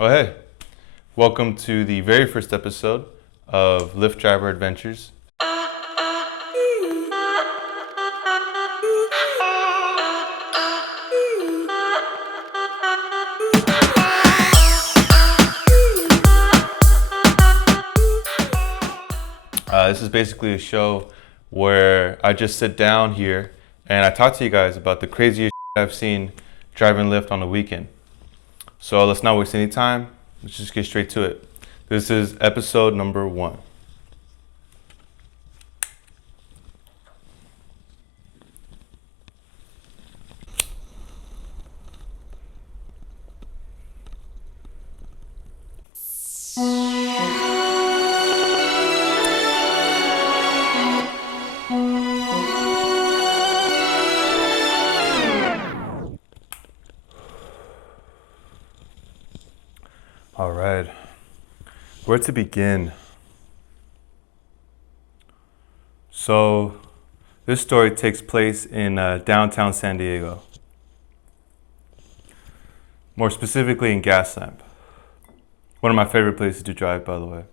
Oh, hey. Welcome to the very first episode of Lyft Driver Adventures. This is basically a show where I just sit down here and I talk to you guys about the craziest shit I've seen driving Lyft on the weekend. So let's not waste any time. Let's just get straight to it. This is episode number 1. All right, where to begin? So, this story takes place in downtown San Diego. More specifically in Gaslamp. One of my favorite places to drive, by the way.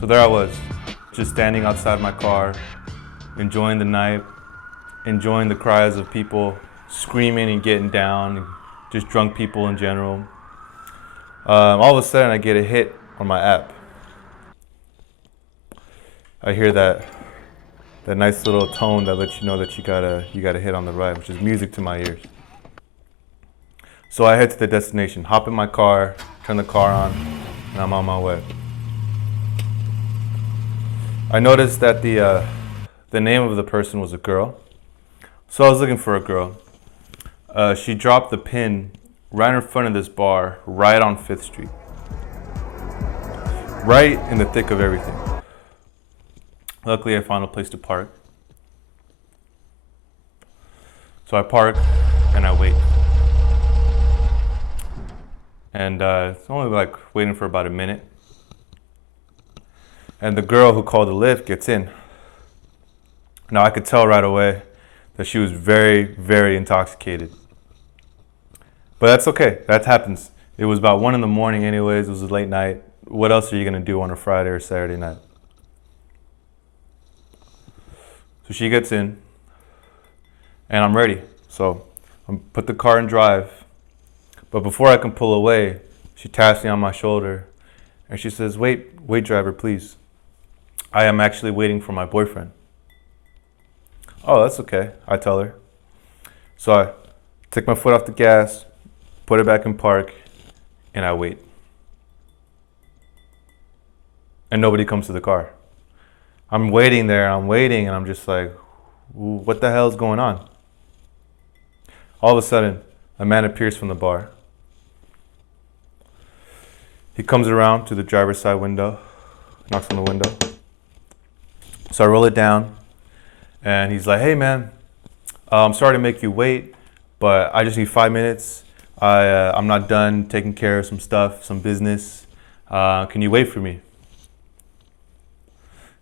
So there I was, just standing outside my car, enjoying the night, enjoying the cries of people screaming and getting down, just drunk people in general. All of a sudden I get a hit on my app. I hear that nice little tone that lets you know that you got a hit on the ride, which is music to my ears. So I head to the destination, hop in my car, turn the car on, and I'm on my way. I noticed that the name of the person was a girl, so I was looking for a girl. She dropped the pin right in front of this bar, right on 5th Street. Right in the thick of everything. Luckily, I found a place to park. So I park and I wait. And it's only like waiting for about a minute. And the girl who called the Lyft gets in. Now I could tell right away that she was very, very intoxicated. But that's okay, that happens. It was about 1 a.m. anyways, it was a late night. What else are you gonna do on a Friday or Saturday night? So she gets in, and I'm ready. So I put the car in drive. But before I can pull away, she taps me on my shoulder and she says, wait driver, please. I am actually waiting for my boyfriend. Oh, that's okay, I tell her. So I take my foot off the gas, put it back in park, and I wait. And nobody comes to the car. I'm waiting there, and I'm just like, what the hell is going on? All of a sudden, a man appears from the bar. He comes around to the driver's side window, knocks on the window. So I roll it down, and he's like, hey man, I'm sorry to make you wait, but I just need 5 minutes. I'm not done taking care of some stuff, some business. Can you wait for me?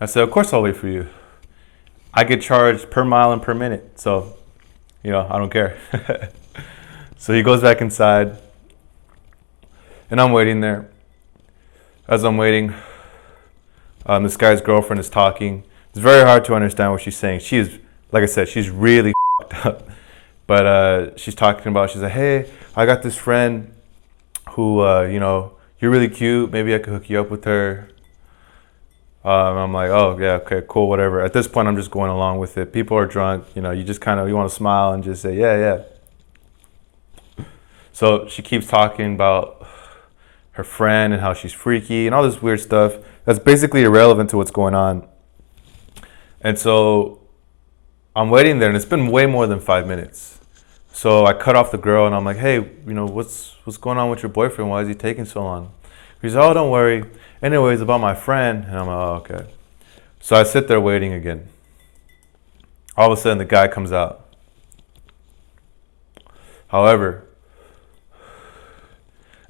I said, of course I'll wait for you. I get charged per mile and per minute, so, I don't care. So he goes back inside, and I'm waiting there. As I'm waiting, this guy's girlfriend is talking. It's very hard to understand what she's saying. She is, like I said, she's really f***ed up. But she's talking about, she's like, hey, I got this friend who, you're really cute. Maybe I could hook you up with her. I'm like, oh, yeah, okay, cool, whatever. At this point, I'm just going along with it. People are drunk. You just you want to smile and just say, yeah, yeah. So she keeps talking about her friend and how she's freaky and all this weird stuff that's basically irrelevant to what's going on. And so I'm waiting there, and it's been way more than 5 minutes. So I cut off the girl, and I'm like, hey, what's going on with your boyfriend? Why is he taking so long? He's like, oh, don't worry. Anyways, about my friend. And I'm like, oh, okay. So I sit there waiting again. All of a sudden, the guy comes out. However,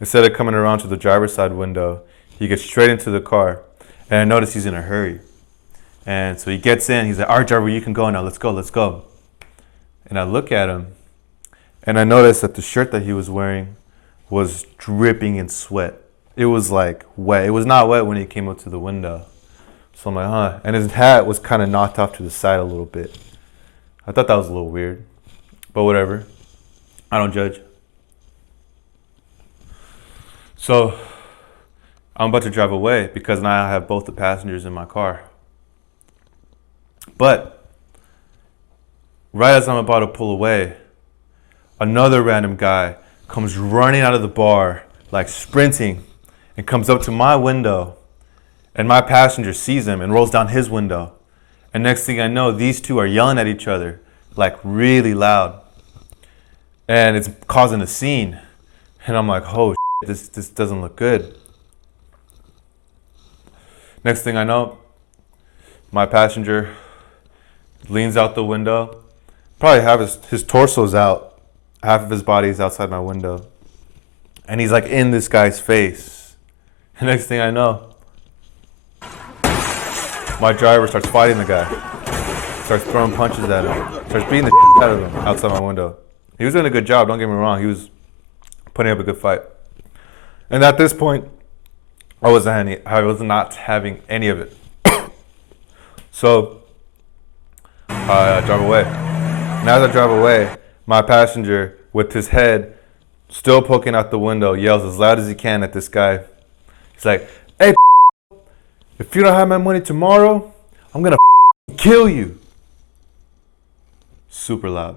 instead of coming around to the driver's side window, he gets straight into the car. And I notice he's in a hurry. And so he gets in. He's like, all right, driver, you can go now. Let's go, let's go. And I look at him, and I notice that the shirt that he was wearing was dripping in sweat. It was like wet. It was not wet when he came up to the window. So I'm like, huh. And his hat was kind of knocked off to the side a little bit. I thought that was a little weird, but whatever. I don't judge. So I'm about to drive away because now I have both the passengers in my car. But right as I'm about to pull away, another random guy comes running out of the bar, like sprinting, and comes up to my window, and my passenger sees him and rolls down his window. And next thing I know, these two are yelling at each other, like really loud. And it's causing a scene. And I'm like, oh, shit, this doesn't look good. Next thing I know, my passenger leans out the window. Probably have his torso's out. Half of his body is outside my window. And he's like in this guy's face. The next thing I know, my driver starts fighting the guy. Starts throwing punches at him. Starts beating the shit out of him outside my window. He was doing a good job, don't get me wrong. He was putting up a good fight. And at this point, I was not having any of it. So I drive away. And as I drive away, my passenger, with his head still poking out the window, yells as loud as he can at this guy. He's like, hey, if you don't have my money tomorrow, I'm gonna kill you. Super loud.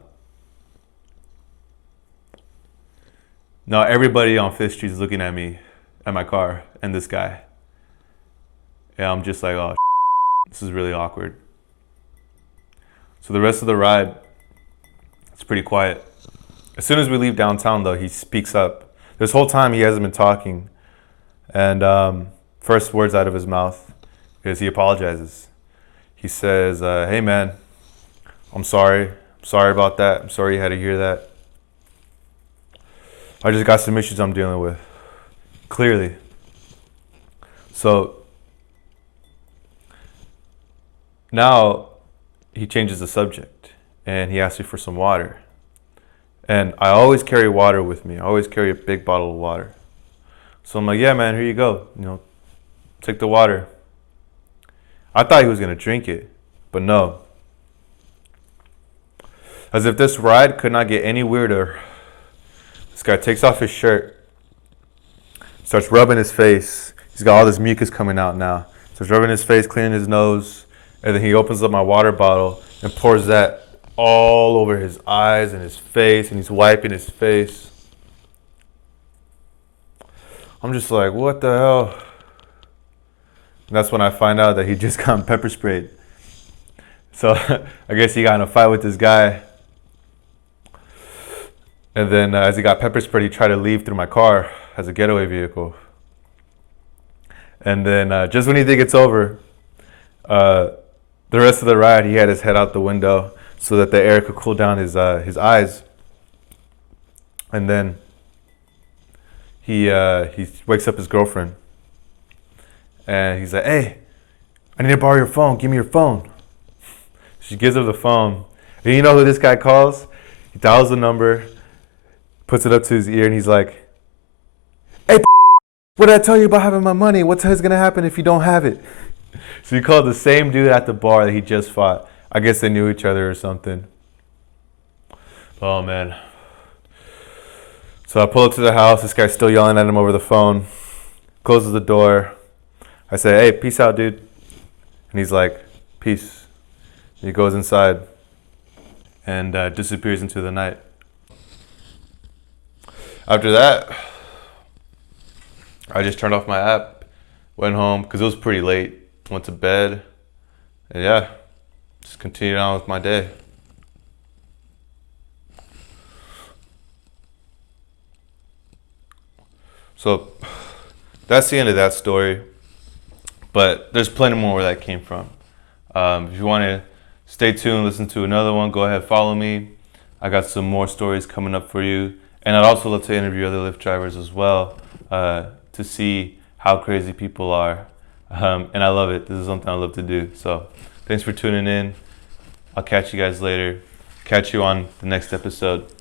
Now everybody on Fifth Street is looking at me, at my car, and this guy. And I'm just like, oh, this is really awkward. So the rest of the ride, it's pretty quiet. As soon as we leave downtown, though, he speaks up. This whole time, he hasn't been talking. And first words out of his mouth is he apologizes. He says, hey, man, I'm sorry. I'm sorry about that. I'm sorry you had to hear that. I just got some issues I'm dealing with. Clearly. So now he changes the subject and he asks me for some water. And I always carry water with me. I always carry a big bottle of water. So I'm like, yeah, man, here you go. Take the water. I thought he was going to drink it, but no. As if this ride could not get any weirder, this guy takes off his shirt, starts rubbing his face. He's got all this mucus coming out now. Starts rubbing his face, cleaning his nose, and then he opens up my water bottle and pours that all over his eyes and his face, and he's wiping his face. I'm just like, what the hell? And that's when I find out that he just got pepper sprayed. So I guess he got in a fight with this guy. And then as he got pepper sprayed, he tried to leave through my car as a getaway vehicle. And then just when you think it's over, the rest of the ride, he had his head out the window so that the air could cool down his eyes. And then he wakes up his girlfriend, and he's like, "Hey, I need to borrow your phone. Give me your phone." She gives him the phone, and you know who this guy calls? He dials the number, puts it up to his ear, and he's like, "Hey, what did I tell you about having my money? What's gonna happen if you don't have it?" So he called the same dude at the bar that he just fought. I guess they knew each other or something. Oh man. So I pull up to the house. This guy's still yelling at him over the phone. Closes the door. I say, "Hey, peace out, dude." And he's like, "Peace." He goes inside and disappears into the night. After that, I just turned off my app, went home because it was pretty late, went to bed, and yeah, just continued on with my day. So that's the end of that story, but there's plenty more where that came from. If you want to stay tuned, listen to another one, go ahead, follow me. I got some more stories coming up for you. And I'd also love to interview other Lyft drivers as well to see how crazy people are. And I love it. This is something I love to do. So thanks for tuning in. I'll catch you guys later. Catch you on the next episode.